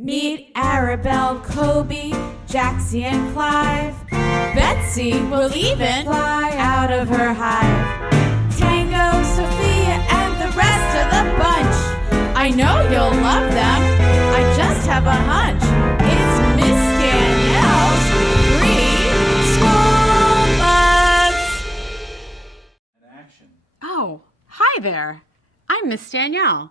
Meet Arabelle, Kobe, Jaxie, and Clive. Betsy will even fly out of her hive. Tango, Sophia, and the rest of the bunch. I know you'll love them. I just have a hunch. It's Miss Danielle's Preschoolbuds. Action. Oh, hi there. I'm Miss Danielle.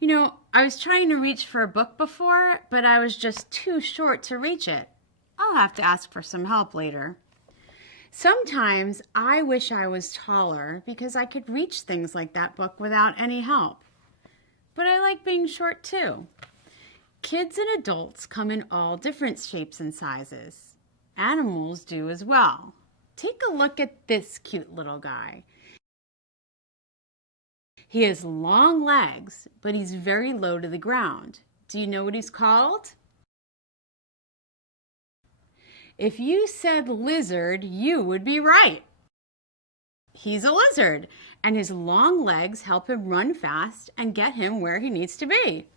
You know, I was trying to reach for a book before, but I was just too short to reach it. I'll have to ask for some help later. Sometimes I wish I was taller because I could reach things like that book without any help. But I like being short too. Kids and adults come in all different shapes and sizes. Animals do as well. Take a look at this cute little guy. He has long legs, but he's very low to the ground. Do you know what he's called? If you said lizard, you would be right. He's a lizard, and his long legs help him run fast and get him where he needs to be.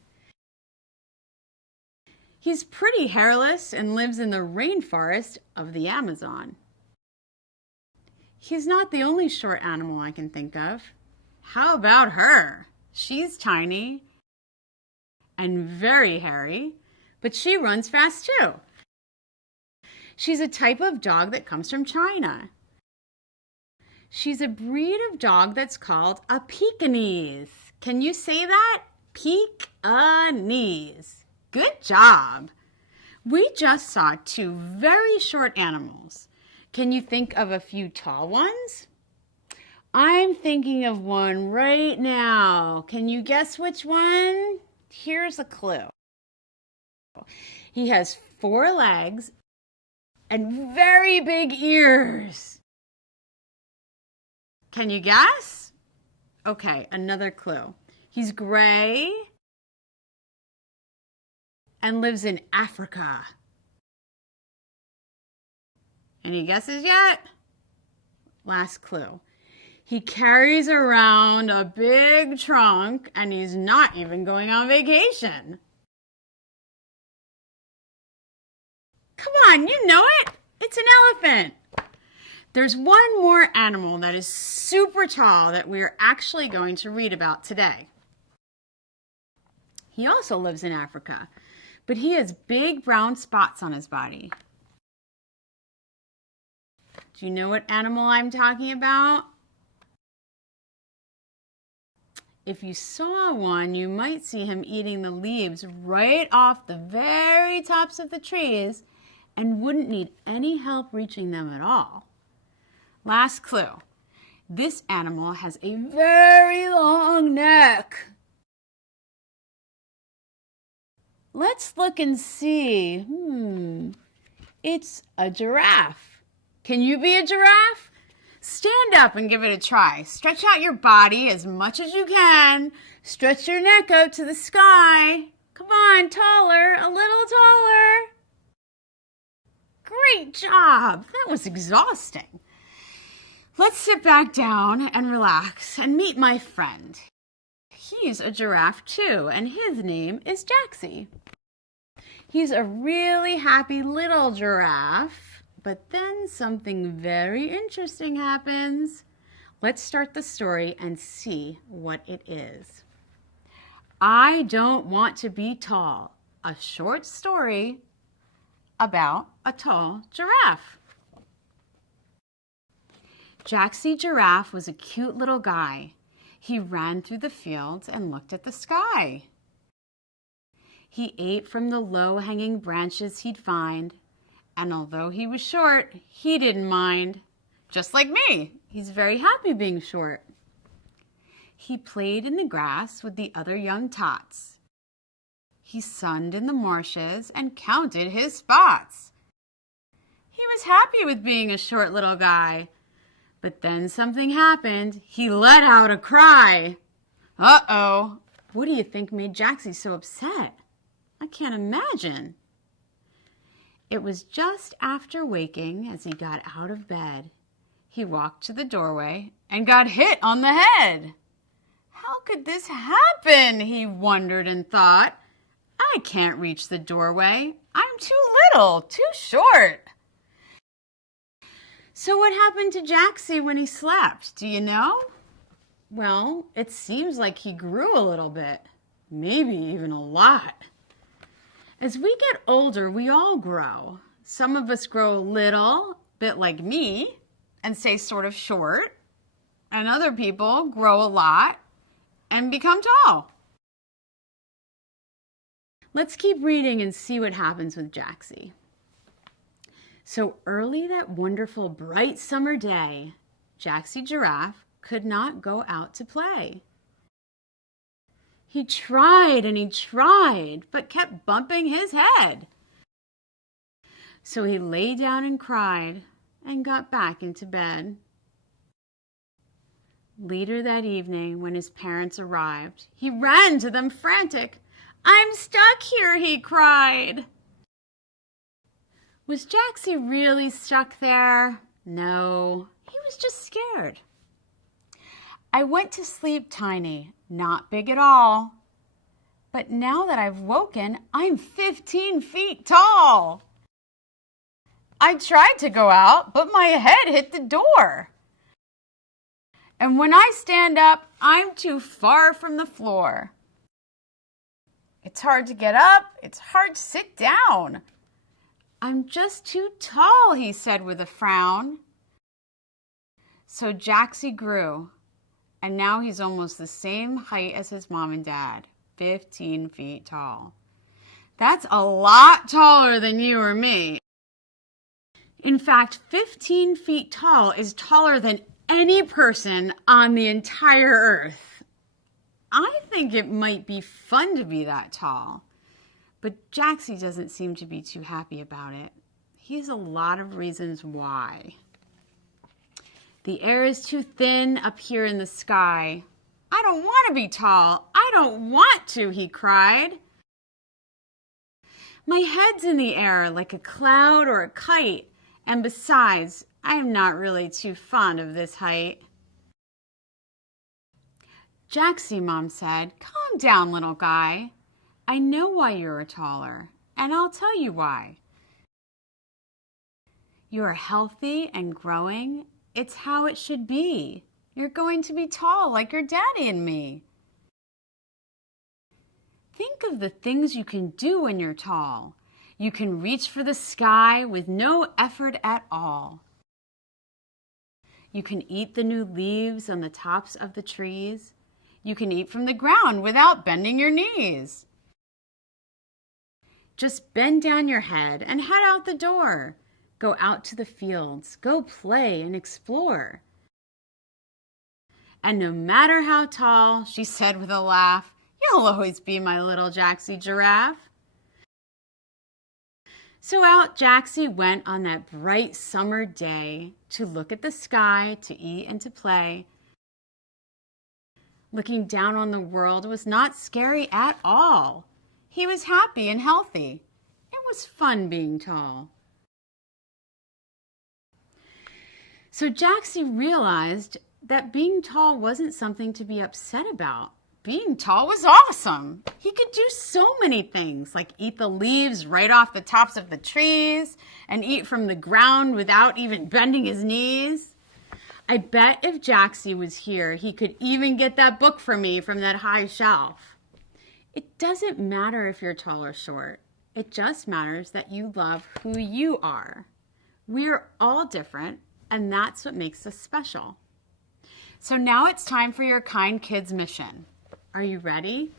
He's pretty hairless and lives in the rainforest of the Amazon. He's not the only short animal I can think of. How about her? She's tiny and very hairy, but she runs fast too. She's a type of dog that comes from China. She's a breed of dog that's called a Pekingese. Can you say that? Pekingese. Good job. We just saw two very short animals. Can you think of a few tall ones? I'm thinking of one right now. Can you guess which one? Here's a clue. He has 4 legs and very big ears. Can you guess? Okay, another clue. He's gray and lives in Africa. Any guesses yet? Last clue. He carries around a big trunk and he's not even going on vacation. Come on, you know it. It's an elephant. There's one more animal that is super tall that we're actually going to read about today. He also lives in Africa, but he has big brown spots on his body. Do you know what animal I'm talking about? If you saw one, you might see him eating the leaves right off the very tops of the trees and wouldn't need any help reaching them at all. Last clue. This animal has a very long neck. Let's look and see. It's a giraffe. Can you be a giraffe? Stand up and give it a try. Stretch out your body as much as you can. Stretch your neck out to the sky. Come on, taller, a little taller. Great job. That was exhausting. Let's sit back down and relax and meet my friend. He's a giraffe too, and his name is Jaxie. He's a really happy little giraffe. But then something very interesting happens. Let's start the story and see what it is. I Don't Want to Be Tall, a short story about a tall giraffe. Jaxie Giraffe was a cute little guy. He ran through the fields and looked at the sky. He ate from the low-hanging branches he'd find. And although he was short, he didn't mind. Just like me, he's very happy being short. He played in the grass with the other young tots. He sunned in the marshes and counted his spots. He was happy with being a short little guy. But then something happened. He let out a cry. Uh-oh. What do you think made Jaxie so upset? I can't imagine. It was just after waking as he got out of bed. He walked to the doorway and got hit on the head. How could this happen? He wondered and thought. I can't reach the doorway. I'm too little, too short. So what happened to Jaxie when he slept? Do you know? Well, it seems like he grew a little bit, maybe even a lot. As we get older, we all grow. Some of us grow a little, bit like me, and stay sort of short. And other people grow a lot and become tall. Let's keep reading and see what happens with Jaxie. So early that wonderful bright summer day, Jaxie Giraffe could not go out to play. He tried and he tried, but kept bumping his head. So he lay down and cried and got back into bed. Later that evening, when his parents arrived, he ran to them frantic. "I'm stuck here," he cried. Was Jaxie really stuck there? No, he was just scared. "I went to sleep tiny, not big at all. But now that I've woken, I'm 15 feet tall. I tried to go out, but my head hit the door. And when I stand up, I'm too far from the floor. It's hard to get up, it's hard to sit down. I'm just too tall," he said with a frown. So Jaxie grew, and now he's almost the same height as his mom and dad, 15 feet tall. That's a lot taller than you or me. In fact, 15 feet tall is taller than any person on the entire earth. I think it might be fun to be that tall. But Jaxie doesn't seem to be too happy about it. He has a lot of reasons why. The air is too thin up here in the sky. I don't want to be tall. I don't want to, he cried. My head's in the air like a cloud or a kite. And besides, I'm not really too fond of this height. Jaxie, Mom said, "Calm down, little guy. I know why you're taller, and I'll tell you why. You're healthy and growing. It's how it should be. You're going to be tall like your daddy and me. Think of the things you can do when you're tall. You can reach for the sky with no effort at all. You can eat the new leaves on the tops of the trees. You can eat from the ground without bending your knees. Just bend down your head and head out the door. Go out to the fields. Go play and explore. And no matter how tall," she said with a laugh, "you'll always be my little Jaxie Giraffe." So out Jaxie went on that bright summer day to look at the sky, to eat and to play. Looking down on the world was not scary at all. He was happy and healthy. It was fun being tall. So Jaxie realized that being tall wasn't something to be upset about. Being tall was awesome. He could do so many things, like eat the leaves right off the tops of the trees and eat from the ground without even bending his knees. I bet if Jaxie was here, he could even get that book for me from that high shelf. It doesn't matter if you're tall or short. It just matters that you love who you are. We're all different, and that's what makes us special. So now it's time for your Kind Kids mission. Are you ready?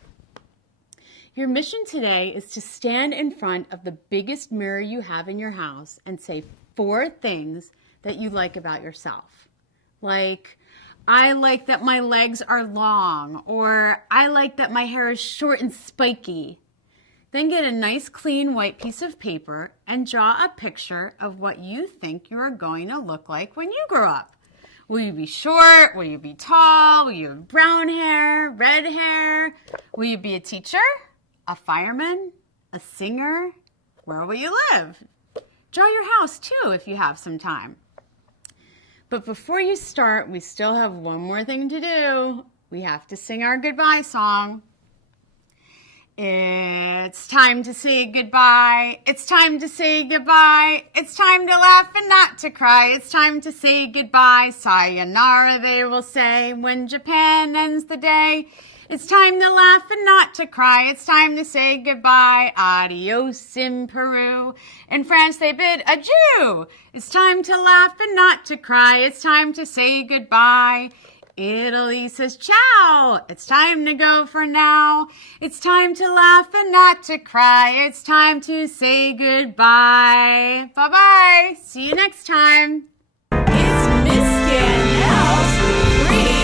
Your mission today is to stand in front of the biggest mirror you have in your house and say 4 things that you like about yourself. Like, I like that my legs are long, or I like that my hair is short and spiky. Then get a nice clean white piece of paper and draw a picture of what you think you are going to look like when you grow up. Will you be short? Will you be tall? Will you have brown hair, red hair? Will you be a teacher, a fireman, a singer? Where will you live? Draw your house too if you have some time. But before you start, we still have one more thing to do. We have to sing our goodbye song. It's time to say goodbye. It's time to say goodbye. It's time to laugh and not to cry. It's time to say goodbye. Sayonara, they will say when Japan ends the day. It's time to laugh and not to cry. It's time to say goodbye. Adios in Peru. In France, they bid adieu. It's time to laugh and not to cry. It's time to say goodbye. Italy says ciao. It's time to go for now. It's time to laugh and not to cry. It's time to say goodbye. Bye-bye. See you next time. It's Miss Danielle's free